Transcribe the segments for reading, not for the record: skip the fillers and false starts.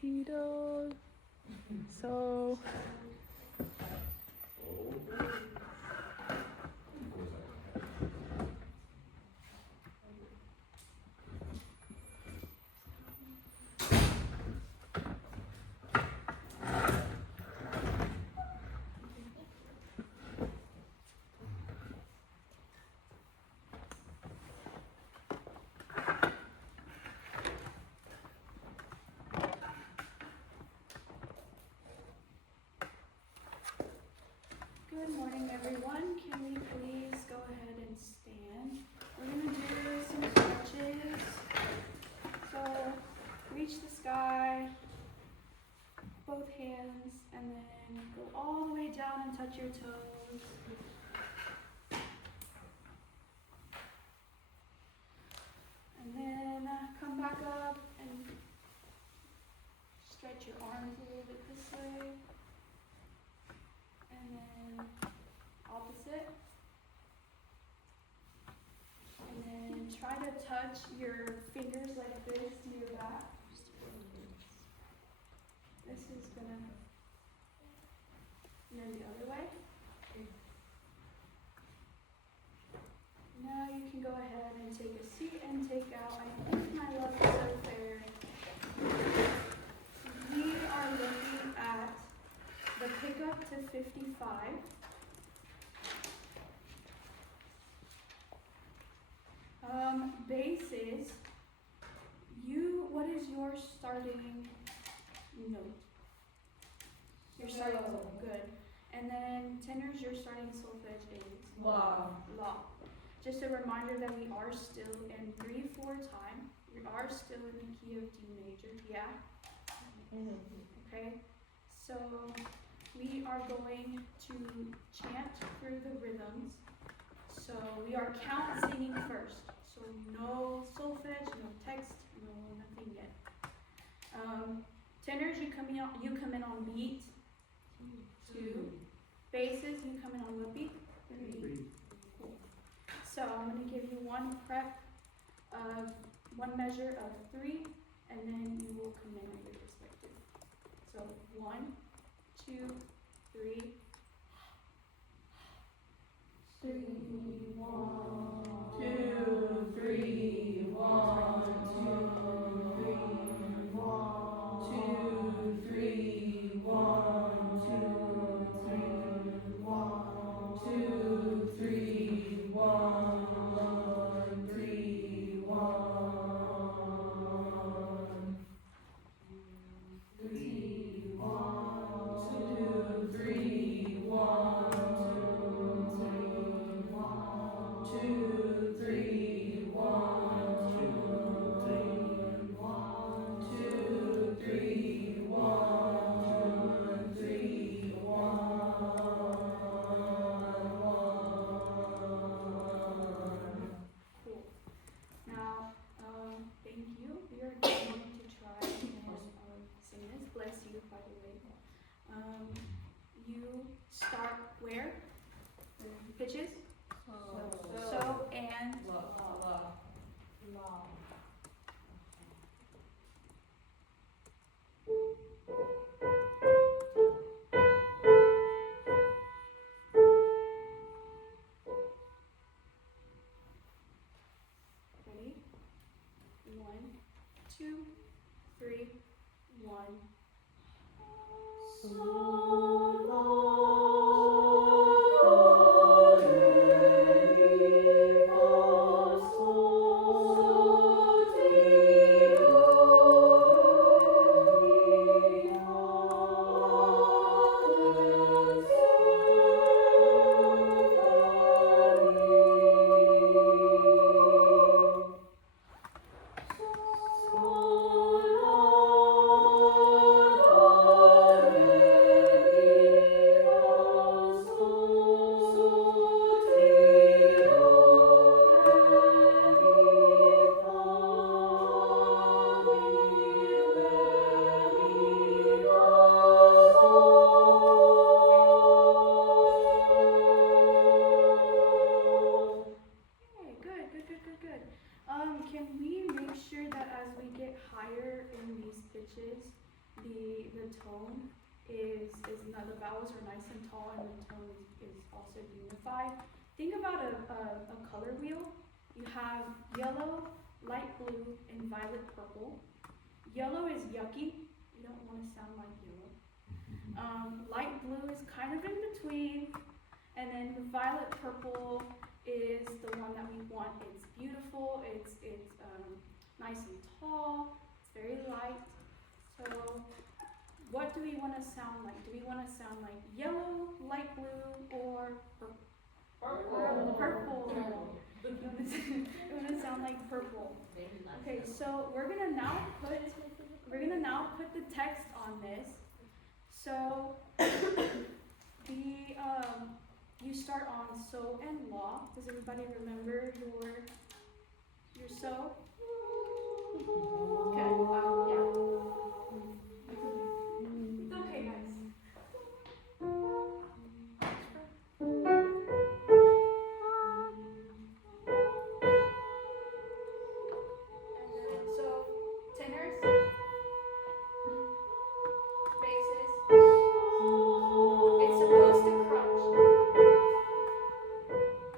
Tito. So. Good morning, everyone. Can we please go ahead and stand? We're going to do some stretches. So reach the sky, both hands, and then go all the way down and touch your toes. And then come back up and stretch your arms a little bit this way. And then opposite. And then try to touch your fingers like this to your back. This is gonna, and then the other way. Now you can go ahead and take a seat and take out, I think my love is so fair. We are looking at the pickup to 55. Bases, what is your starting note? Your starting note, good. And then tenors, your starting solfege is? La. La. Just a reminder that we are still in 3/4 time. We are still in the key of D major, yeah? Okay, so we are going to chant through the rhythms. So we are count singing first. So no solfege, no text, no nothing yet. Tenors, you come in on beat 2. Basses, you come in on what beat? 3. Cool. So I'm going to give you one measure of 3, and then you will come in at your perspective. So 1, 2, 3. 3, 1, 2, 3, 1, 2, 3, 1, 2, 3, 1, 2, 3, 1, 2, 3, 1, 3, 1, 3, 1, 2, 3, 1. 2, 3, 1, 2, 3, 1, 2, 3, 1, 3, 1. Cool. Now, thank you. We are going to try and sing this. Bless you, by the way. You start where? Pitches? So and La. ready? 1, 2, 3, 1. Can we make sure that as we get higher in these pitches, the tone is not, the vowels are nice and tall, and the tone is also unified. Think about a color wheel. You have yellow, light blue, and violet purple. Yellow is yucky. You don't want to sound like yellow. Light blue is kind of in between, and then the violet purple is the one that we want. It's beautiful. It's nice and tall. It's very light. So, what do we want to sound like? Do we want to sound like yellow, light blue, or purple? Purple. You want to sound like purple. Okay, so we're gonna now put the text on this. So you start on so and law. Does everybody remember your so? Okay. Yeah. It's okay, guys. So tenors, basses. It's supposed to crunch.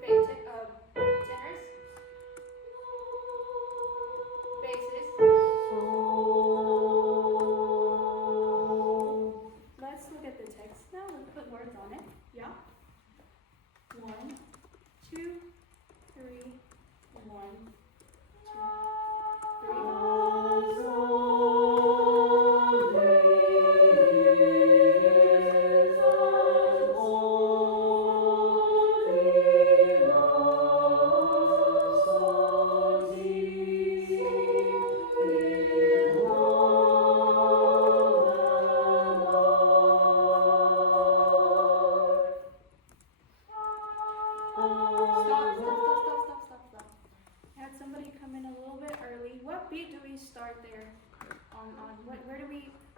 Tenors, basses. Let's look at the text now. Let's put words on it. Yeah. 1, 2, 3. 1, 2, 3. Stop. I had somebody come in a little bit early. What beat do we start there?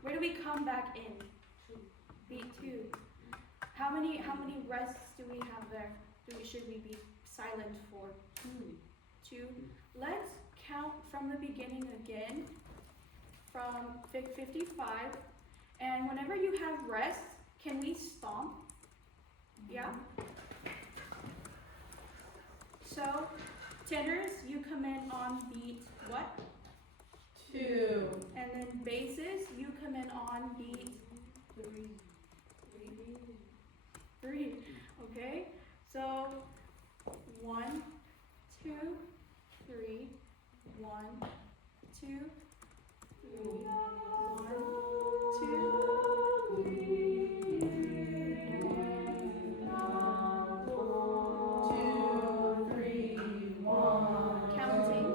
Where do we come back in? Beat 2. How many rests do we have there? Should we be silent for? 2. Let's count from the beginning again, from 55. And whenever you have rests, can we stomp? Yeah? So, tenors, you come in on beat what? 2. And then basses, you come in on beat 3. Okay? So, 1, 2, 3. 1, 2, 3. 1, 2, 3. Counting.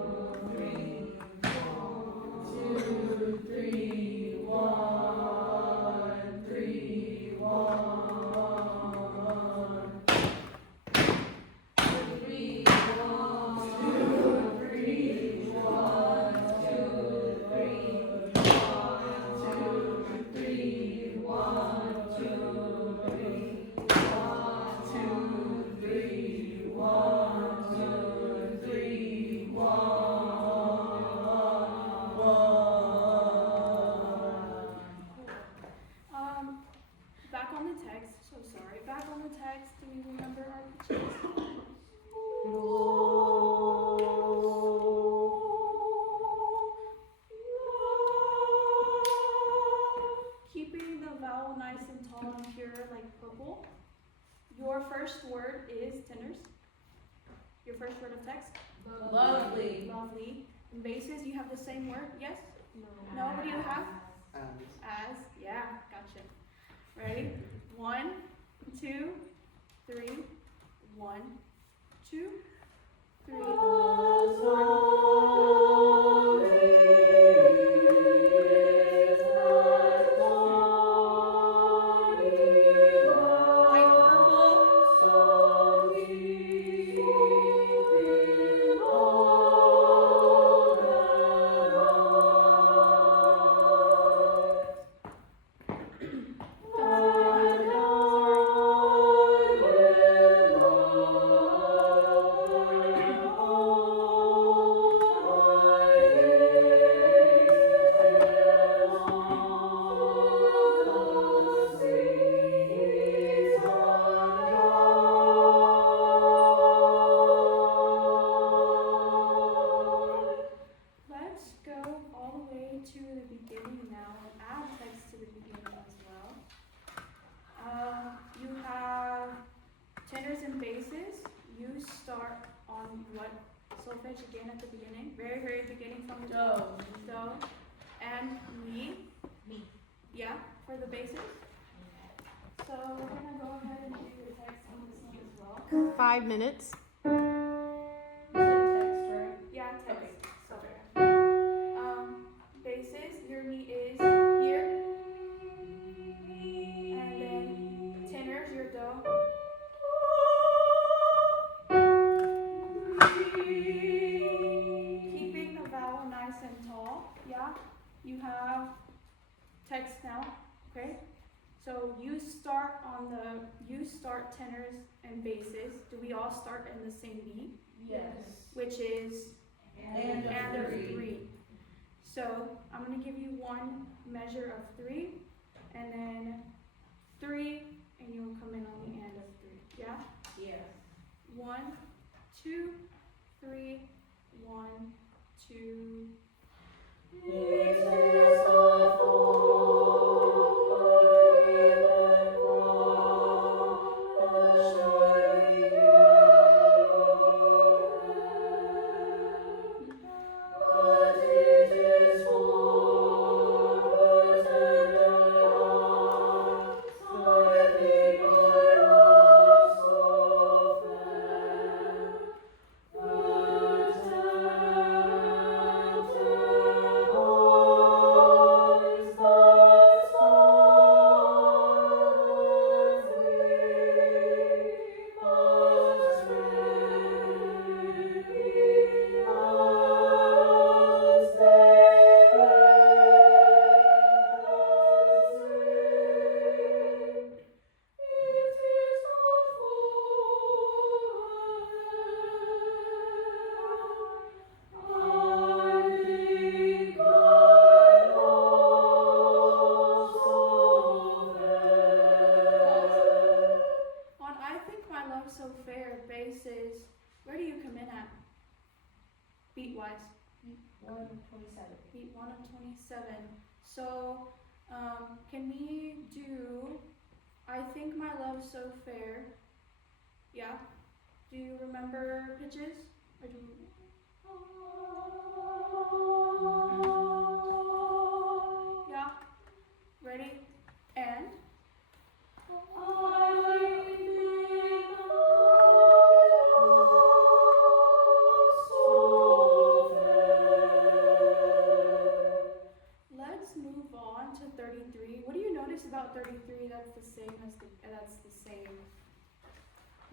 1. Back on the text. So sorry. Back on the text. Do we remember our pitches? Keeping the vowel nice and tall and pure like purple. Your first word is tenors. Your first word of text? Lovely. Lovely. In basses, you have the same word, yes? No, what do you have? As. Yeah, gotcha. Ready? 1, 2, 3. 1, 2, 3. 1. Light purple. Sorry. the beginning now and add text to the beginning as well. You have tenors and basses. You start on what solfege again at the beginning? Very, very beginning from the top. Do. And mi. Mi. Yeah, for the basses. So we're gonna go ahead and do the text on this one as well. 5 minutes. You said text, right? Yeah, text. Okay. Sorry. Basses, your mi is here. And then tenors, your do. Keeping the vowel nice and tall. Yeah. You have text now. Okay. So you start tenors and basses. Do we all start in the same beat? Yes. Which is And of of 3. 3. So I'm going to give you one measure of 3, and then 3, and you'll come in on the end of 3. Yeah? Yes. 1, 2, 3, 1, 2. On I Think My Love So Fair, basses, where do you come in at? Beat-wise? 127. Beat 1 of 27. So, can we do I Think My Love So Fair? Yeah? Do you remember pitches? Or do you... Yeah? Ready? And? Let's move on to 33. What do you notice about 33 that's the same?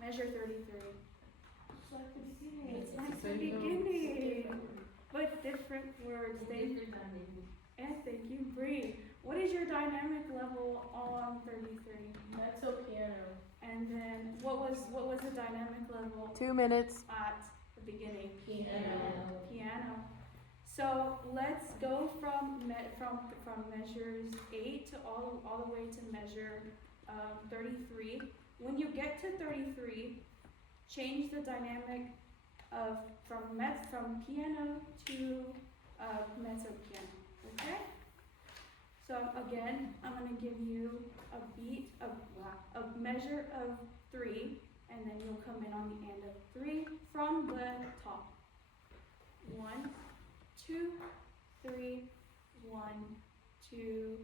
Measure 33. It's like the beginning. But different words. And thank you, Bree. What is your dynamic level on 33? Mezzo piano. And then what was the dynamic level 2 minutes. at the beginning? Piano. So let's go from measures 8 to all the way to measure 33. When you get to 33, change the dynamic of from piano to mezzo piano. Okay? So again, I'm going to give you a measure of 3, and then you'll come in on the end of 3 from the top. 1, 2, 3, 1, 2.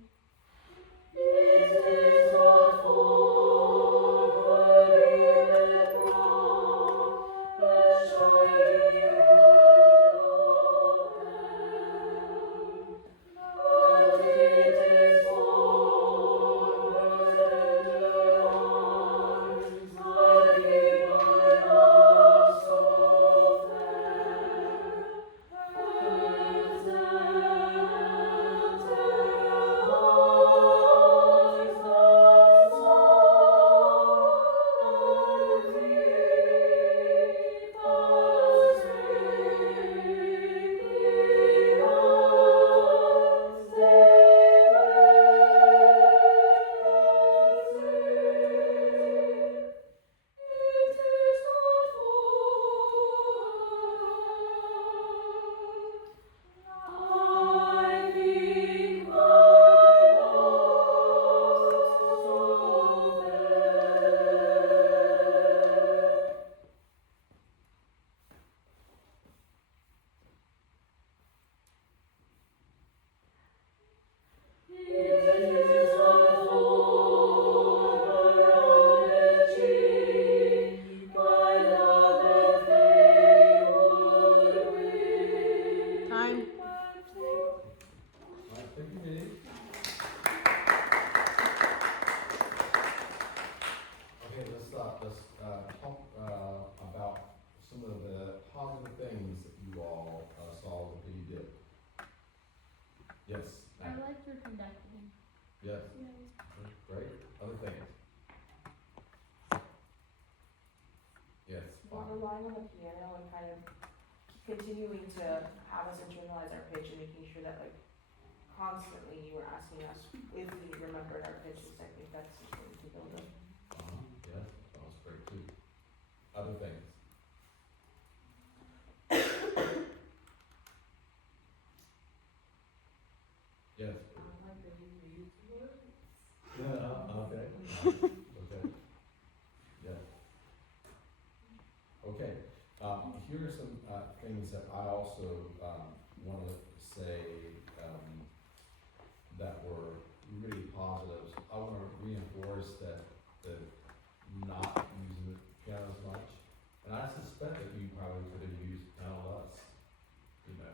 conducting. Yes, great, other things? Yes, We're fine. relying on the piano and kind of continuing to have us internalize our pitch and making sure that like constantly you were asking us if we remembered our pitches. I think that's important to build up. Yes, that was great too. Other things? Yes. Yeah, okay, okay. Yeah. Okay, here are some, things that I also, wanna say, that were really positives. I wanna reinforce that, not using the piano as much, and I suspect that you probably could have used piano less, you know,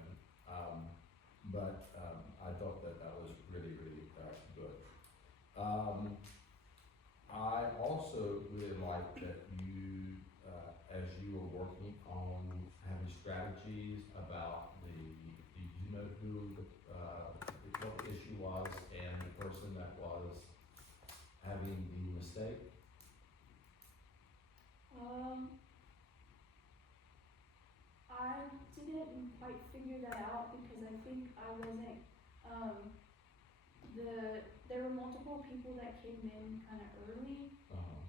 I thought that that was really, really, good. I also really like that you, as you were working on having strategies about you know who, what the issue was and the person that was having the mistake? I didn't quite figure that out because I think I wasn't, there were multiple people that came in kind of early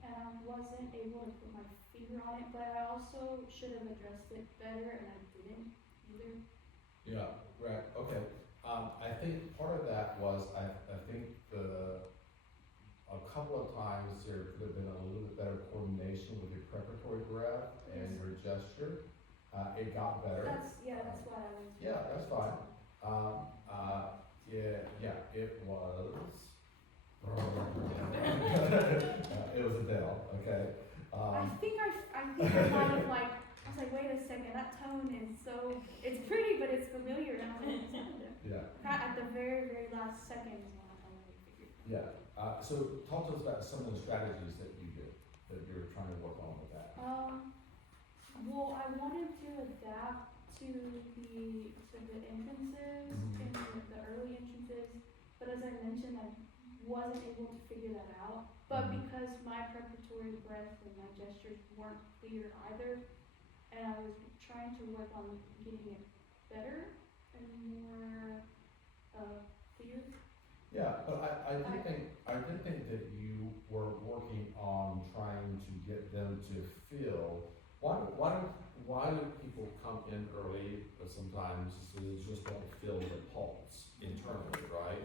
and I wasn't able to put my finger on it, but I also should have addressed it better and I didn't either. Yeah, right, okay. I think part of that was, I think a couple of times there could have been a little bit better coordination with your preparatory breath and your gesture. It got better. That's what I was. Yeah, that's fine. It was. It was Adele, okay. I think I might have like, I was like, wait a second, that tone is so, it's pretty, but it's familiar, and I was like, Yeah, at the very, very last second is when I really figured. yeah. So talk to us about some of the strategies that you did, that you were trying to work on with that. Well, I wanted to adapt to the entrances and the early entrances, but as I mentioned, I wasn't able to figure that out. But because my preparatory breath and my gestures weren't clear either, and I was trying to work on getting it better and more clear. Yeah, but I did think that you were working on trying to get them to feel, why do people come in early, but sometimes they just don't feel the pulse internally, right?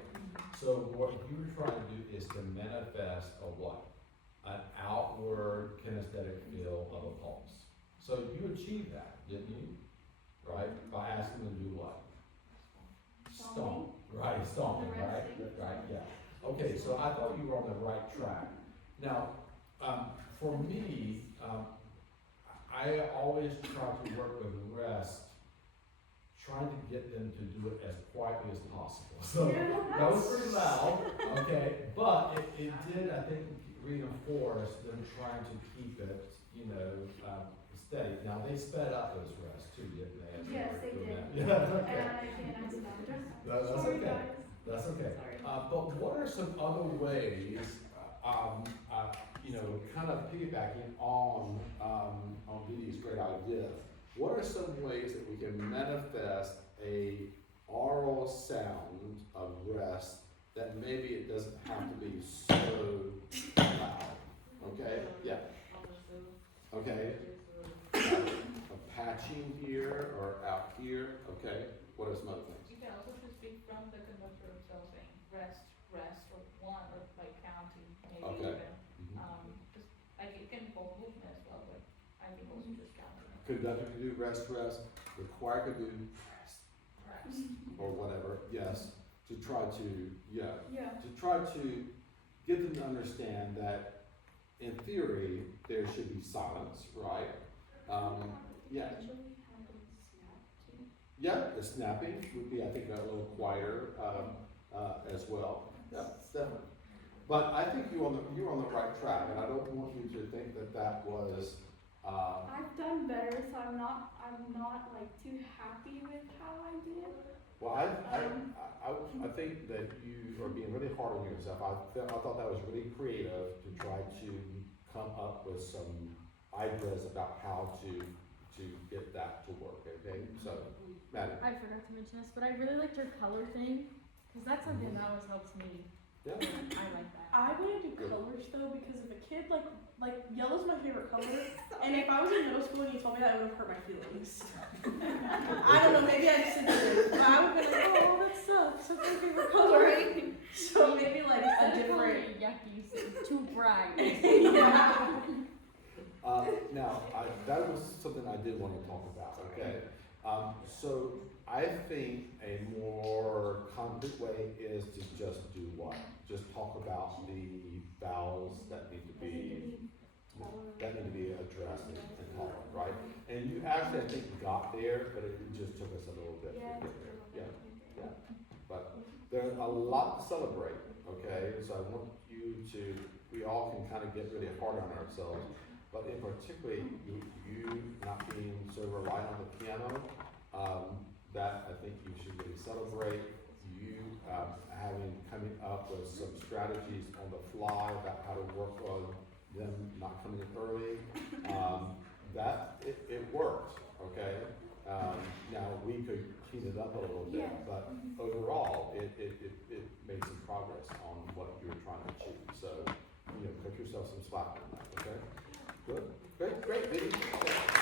So what you were trying to do is to manifest a what? An outward kinesthetic feel of a pulse. So you achieved that, didn't you? Right, by asking them to do what? Stomp, right, stomping, right, right, yeah. Okay, so I thought you were on the right track. Now, for me, I always try to work with rest, trying to get them to do it as quietly as possible. So that was pretty loud, okay, but it did, I think, reinforce them trying to keep it, steady. Now, they sped up those rests too, didn't they? as Yes, were they doing did. that? Yeah, okay. And I did not address that. That's Sorry, okay. guys. That's okay. Sorry. But what are some other ways, kind of piggybacking on Didi's great idea, what are some ways that we can manifest a oral sound of rest that maybe it doesn't have to be so loud? Okay, yeah. Okay. A patching here or out here, okay? What are some other things? You can also just speak from the conductor himself saying rest, rest, or one, or like counting, maybe Okay. even. Just, like, it can both movement as well, but I think also just counting. Conductor could do rest, rest, the choir could do rest, rest, or whatever, yes, to try to, Yeah. to try to get them to understand that in theory, there should be silence, right? Yeah. Eventually have them snap too. Yeah, the snapping would be, I think, a little quieter, as well, yeah, definitely. But I think you're on the right track, and I don't want you to think that was, I've done better, so I'm not like too happy with how I did. Well, I think that you are being really hard on yourself. I thought that was really creative to try to come up with some ideas about how to get that to work, okay? So, Maddie, I forgot to mention this, but I really liked your color thing, cause that's something that always helps me. yeah, I like that. I wouldn't do colors though, because if a kid like yellow's my favorite color, and if I was in middle school and you told me that, it would have hurt my feelings. I don't know, maybe I just didn't. But I would be like, oh, that sucks. That's my favorite color. So maybe like a Instead of calling different. it yucky, you say too bright. Yeah. now, that was something I did want to talk about, okay? So I think a more concrete way is to just do what? Just talk about the vowels that need to be addressed and tolerant, right? And you actually, I think, got there, but it just took us a little bit to get there. Yeah. But there's a lot to celebrate, okay? So I want we all can kind of get really hard on ourselves, but in particular, you not being so reliant on the piano, that I think you should really celebrate. You coming up with some strategies on the fly about how to work on them not coming in early. That it worked, okay? Now we could clean it up a little bit, but overall it made some progress on what you were trying to achieve. So, cut yourself some slack on that, okay? Good, great, Vicky.